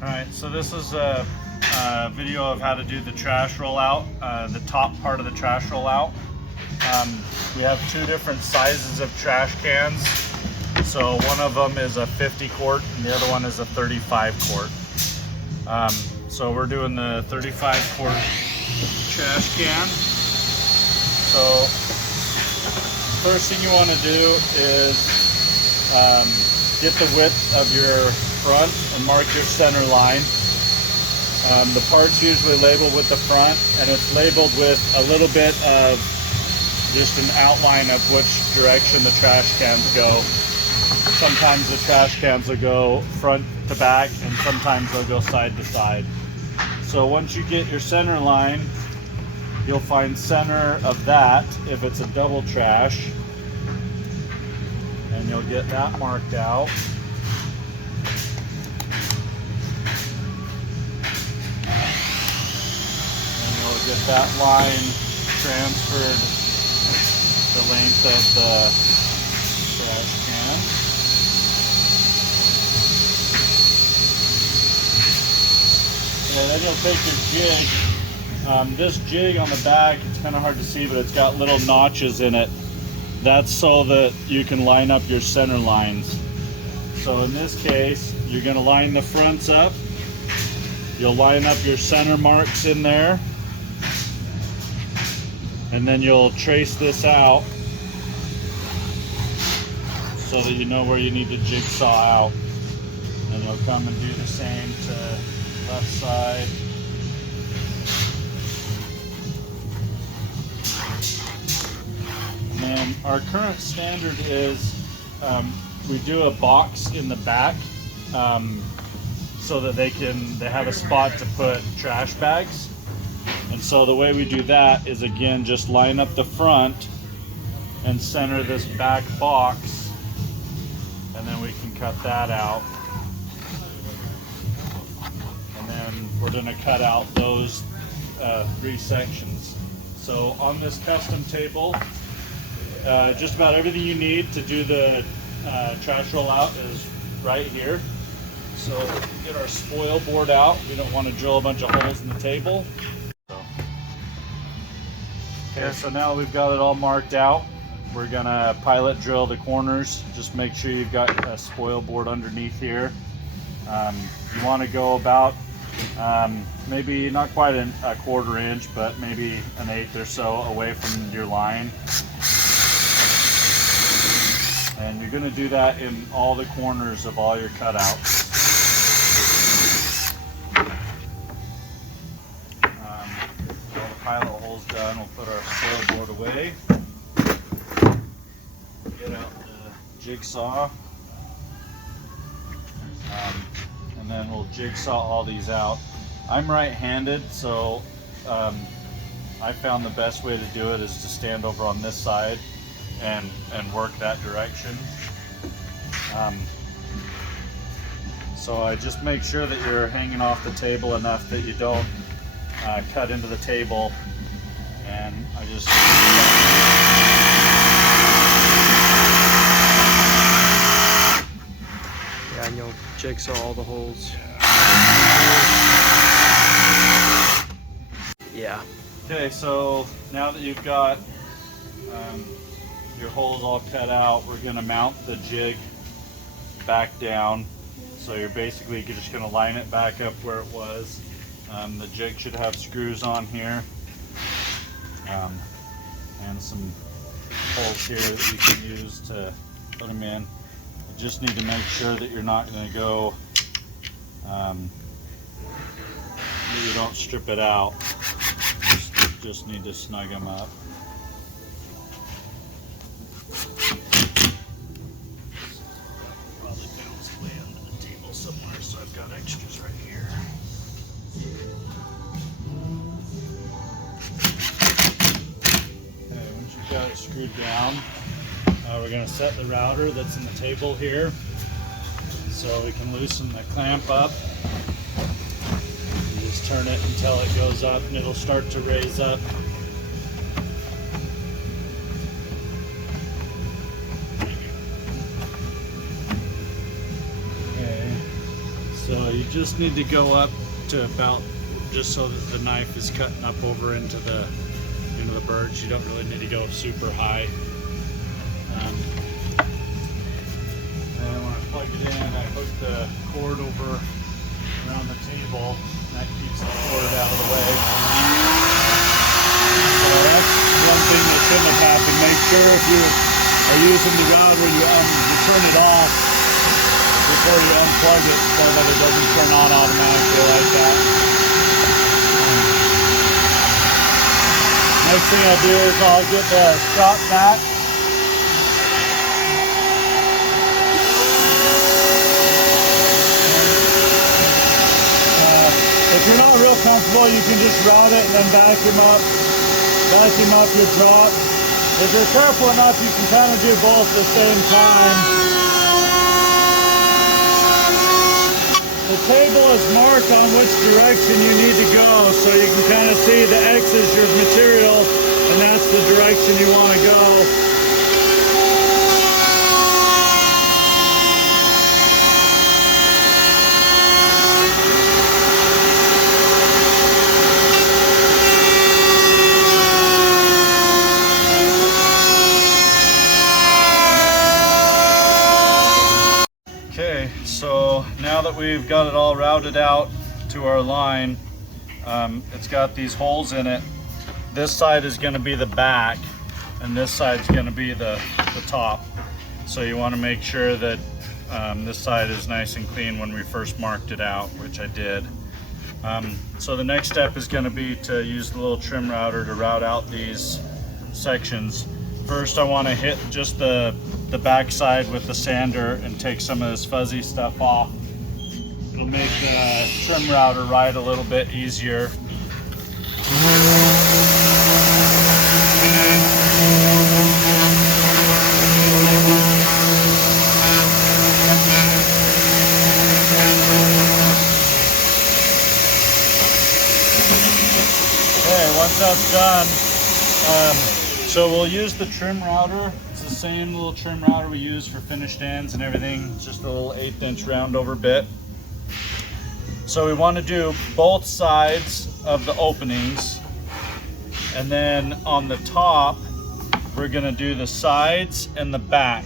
Alright, so this is a video of how to do the trash rollout, the top part of the trash rollout. We have two different sizes of trash cans. So one of them is a 50 quart and the other one is a 35 quart. So we're doing the 35 quart trash can. So first thing you want to do is get the width of your front and mark your center line. The part's usually labeled with the front, and it's labeled with a little bit of just an outline of which direction the trash cans go. Sometimes the trash cans will go front to back, and sometimes they'll go side to side. So once you get your center line, you'll find center of that if it's a double trash, and you'll get that marked out. And you'll get that line transferred the length of the trash can. And then you'll take your jig. This jig on the back, it's kind of hard to see, but it's got little notches in it. That's so that you can line up your center lines. So in this case, you're going to line the fronts up. You'll line up your center marks in there. And then you'll trace this out so that you know where you need to jigsaw out. And you'll come and do the same to left side. And then our current standard is we do a box in the back so that they have a spot to put trash bags. And so the way we do that is, again, just line up the front and center this back box, and then we can cut that out. And then we're going to cut out those 3 sections. So on this custom table, just about everything you need to do the trash rollout is right here. So get our spoil board out. We don't want to drill a bunch of holes in the table. Okay, so now we've got it all marked out. We're gonna pilot drill the corners. Just make sure you've got a spoil board underneath here. You want to go about maybe not quite a 1/4 inch, but maybe 1/8 or so away from your line. And you're gonna do that in all the corners of all your cutouts. Pilot holes done, we'll put our spoil board away. Get out the jigsaw. And then we'll jigsaw all these out. I'm right-handed, so I found the best way to do it is to stand over on this side and work that direction. So I just make sure that you're hanging off the table enough that you don't cut into the table, and I just and you'll jigsaw all the holes. Yeah. Okay, so now that you've got your holes all cut out, we're going to mount the jig back down. So you're basically just going to line it back up where it was. The jig should have screws on here, and some holes here that you can use to put them in. You just need to make sure that you're not going to go, that you don't strip it out. Just need to snug them up. Probably bounce way under the table somewhere, so I've got extras right here. Got it screwed down. We're going to set the router that's in the table here so we can loosen the clamp up. You just turn it until it goes up and it'll start to raise up. Okay, So you just need to go up to about, just so that the knife is cutting up over into the birch. You don't really need to go super high. And when I plug it in, I hook the cord over around the table, and that keeps the cord out of the way. So that's one thing that shouldn't have happened. Make sure if you are using the rod where you turn it off before you unplug it, so that it doesn't turn on automatically like that. Next thing I'll do is I'll get the shop vac. If you're not real comfortable, you can just route it and then vacuum up your drop. If you're careful enough, you can kind of do both at the same time. The table is marked on which direction you need to go, so you can kind of see the X is your material, and that's the direction you want to go. Okay, so now that we've got it all routed out to our line, it's got these holes in it. This side is going to be the back, and this side is going to be the top. So you want to make sure that this side is nice and clean when we first marked it out, which I did. So the next step is going to be to use the little trim router to route out these sections. First, I want to hit just the back side with the sander and take some of this fuzzy stuff off. It'll make the trim router ride a little bit easier. Okay, once that's done, so we'll use the trim router. It's the same little trim router we use for finished ends and everything. It's just a little 1/8 inch round over bit. So we want to do both sides of the openings, and then on the top we're going to do the sides and the back,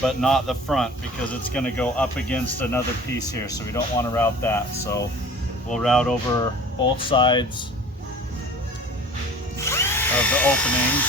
but not the front, because it's going to go up against another piece here, so we don't want to route that. So we'll route over both sides of the openings.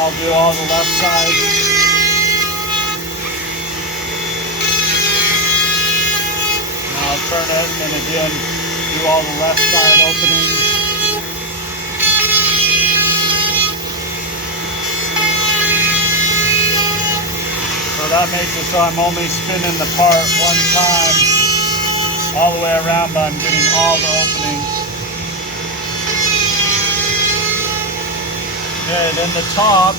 I'll do all the left side. Now I'll turn it and again do all the left side openings. So that makes it so I'm only spinning the part one time all the way around, but I'm getting all the openings. Okay, then the top,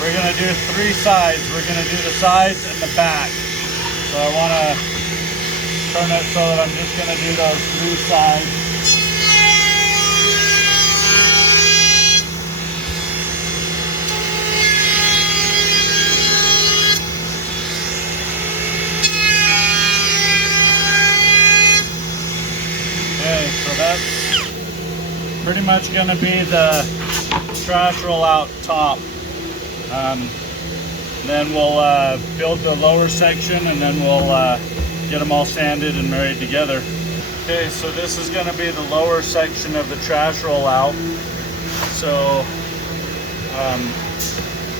we're going to do 3 sides. We're going to do the sides and the back. So I want to turn it so that I'm just going to do those 3 sides. Okay, so that's pretty much going to be the trash roll out top. Then we'll build the lower section, and then we'll get them all sanded and married together. Okay, so this is going to be the lower section of the trash roll out. So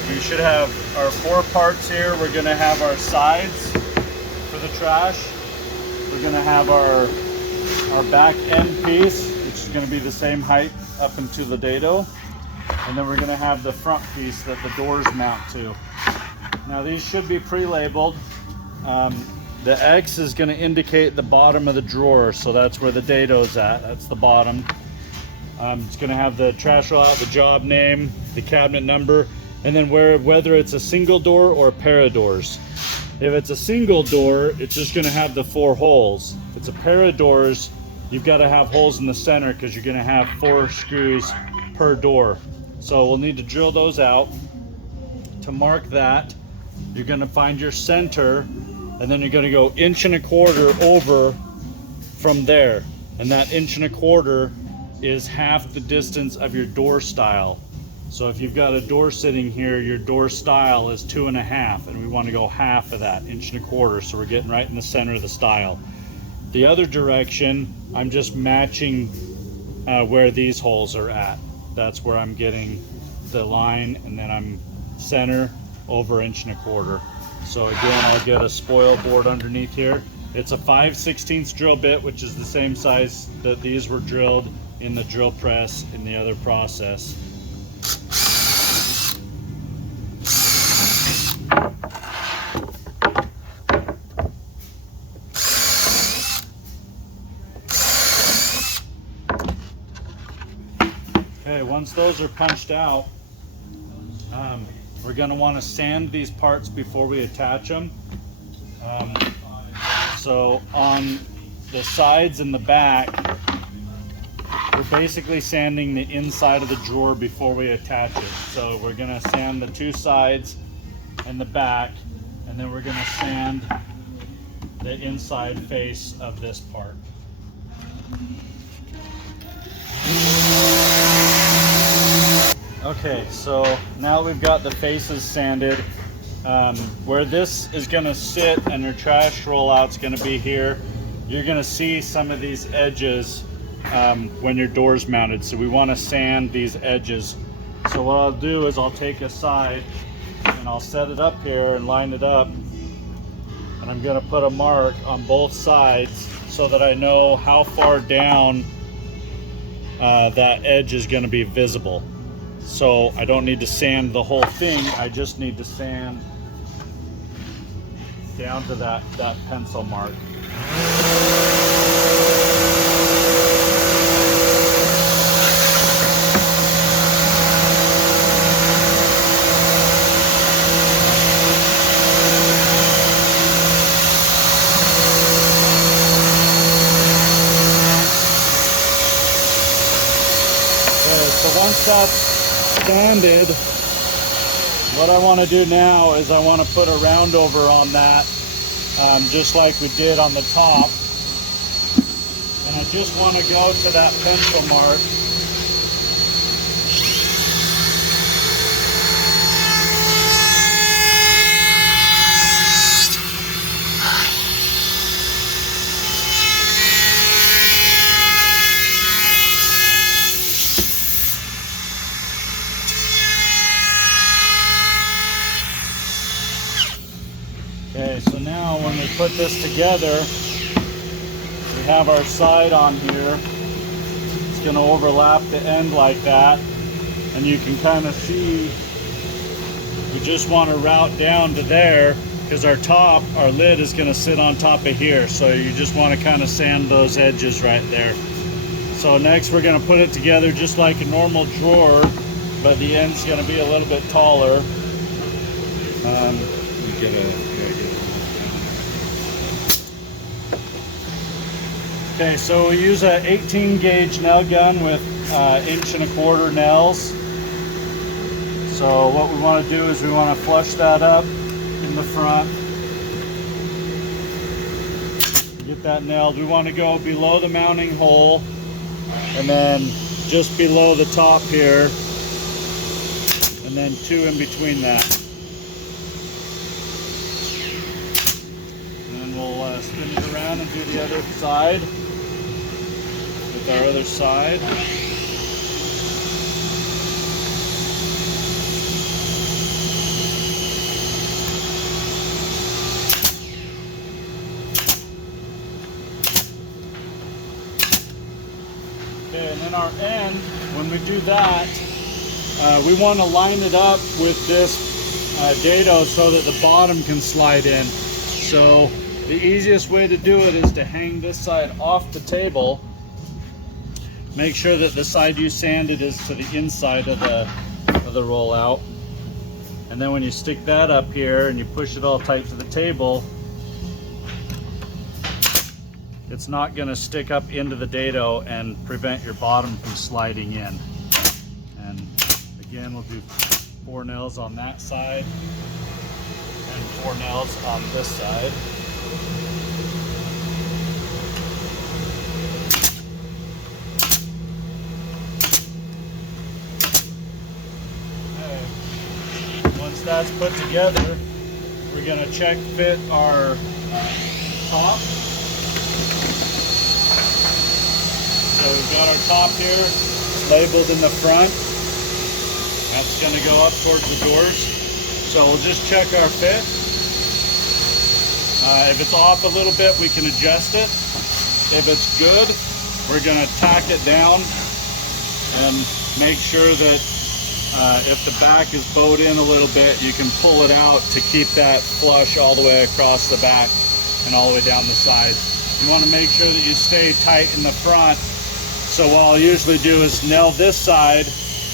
we should have our 4 parts here. We're going to have our sides for the trash. We're going to have our back end piece, which is going to be the same height up into the dado. And then we're going to have the front piece that the doors mount to. Now these should be pre-labeled. The X is going to indicate the bottom of the drawer, so that's where the dado is at. That's the bottom. It's going to have the trash roll out, the job name, the cabinet number, and then whether it's a single door or a pair of doors. If it's a single door, it's just going to have the 4 holes. If it's a pair of doors, you've got to have holes in the center because you're going to have 4 screws per door. So we'll need to drill those out. To mark that, you're going to find your center, and then you're going to go 1.25 inches over from there. And that 1.25 inches is half the distance of your door stile. So if you've got a door sitting here, your door stile is 2.5, and we want to go half of that, 1.25 inches. So we're getting right in the center of the stile. The other direction, I'm just matching where these holes are at. That's where I'm getting the line, and then I'm center over 1.25 inches. So again, I'll get a spoil board underneath here. It's a 5/16 drill bit, which is the same size that these were drilled in the drill press in the other process. Okay, once those are punched out, we're going to want to sand these parts before we attach them. So on the sides and the back, we're basically sanding the inside of the drawer before we attach it. So we're going to sand the 2 sides and the back, and then we're going to sand the inside face of this part. Okay, so now we've got the faces sanded. Where this is going to sit and your trash rollout's going to be here, you're going to see some of these edges when your door's mounted. So we want to sand these edges. So what I'll do is I'll take a side and I'll set it up here and line it up. And I'm going to put a mark on both sides so that I know how far down that edge is going to be visible. So I don't need to sand the whole thing, I just need to sand down to that pencil mark. Okay, so once that's sanded, what I want to do now is I want to put a round over on that, just like we did on the top, and I just want to go to that pencil mark. Okay, so now when we put this together, we have our side on here. It's going to overlap the end like that, and you can kind of see we just want to route down to there because our lid is going to sit on top of here. So you just want to kind of sand those edges right there. So next we're going to put it together just like a normal drawer, but the end's going to be a little bit taller. Okay, so we use a 18 gauge nail gun with 1.25 inch nails. So what we want to do is we want to flush that up in the front. Get that nailed. We want to go below the mounting hole and then just below the top here, and then 2 in between that. And then we'll spin it around and do the other side with our other side. then our end, when we do that, we want to line it up with this dado so that the bottom can slide in. So the easiest way to do it is to hang this side off the table. Make sure that the side you sanded is to the inside of the rollout. And then when you stick that up here and you push it all tight to the table, it's not going to stick up into the dado and prevent your bottom from sliding in. And again, we'll do 4 nails on that side and 4 nails on this side. Okay. Once that's put together, we're going to check fit our top. So we've got our top here, it's labeled in the front. That's going to go up towards the doors. So we'll just check our fit. If it's off a little bit, we can adjust it. If it's good, we're going to tack it down and make sure that if the back is bowed in a little bit, you can pull it out to keep that flush all the way across the back and all the way down the side. You want to make sure that you stay tight in the front. So what I'll usually do is nail this side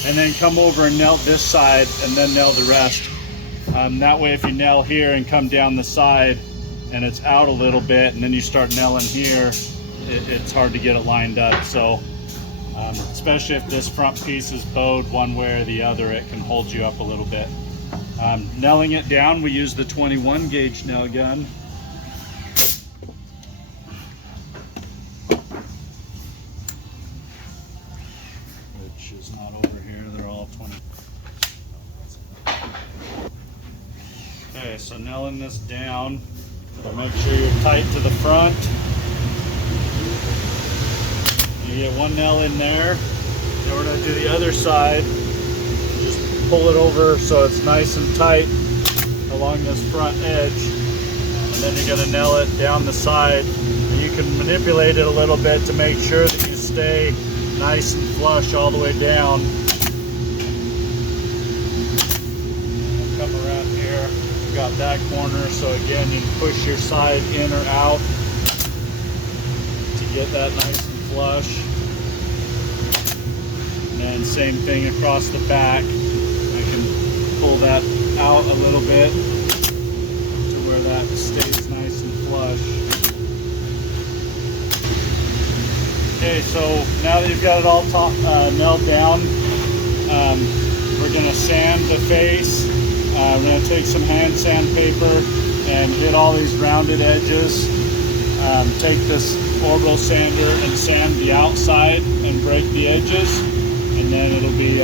and then come over and nail this side and then nail the rest. That way if you nail here and come down the side and it's out a little bit and then you start nailing here, it's hard to get it lined up. So especially if this front piece is bowed one way or the other, it can hold you up a little bit. Nailing it down, we use the 21 gauge nail gun. Which is not over here, they're all 20. Okay, so nailing this down, make sure you're tight to the front. You get 1 nail in there. Then we're going to do the other side. Just pull it over so it's nice and tight along this front edge. And then you're going to nail it down the side. And you can manipulate it a little bit to make sure that you stay nice and flush all the way down. And come around here. You've got that corner. So again, you can push your side in or out to get that nice and flush. And then same thing across the back. I can pull that out a little bit to where that stays nice and flush. Okay, so now that you've got it all nailed down, we're going to sand the face. We're going to take some hand sandpaper and hit all these rounded edges. Take this orbital sander and sand the outside and break the edges, and then it'll be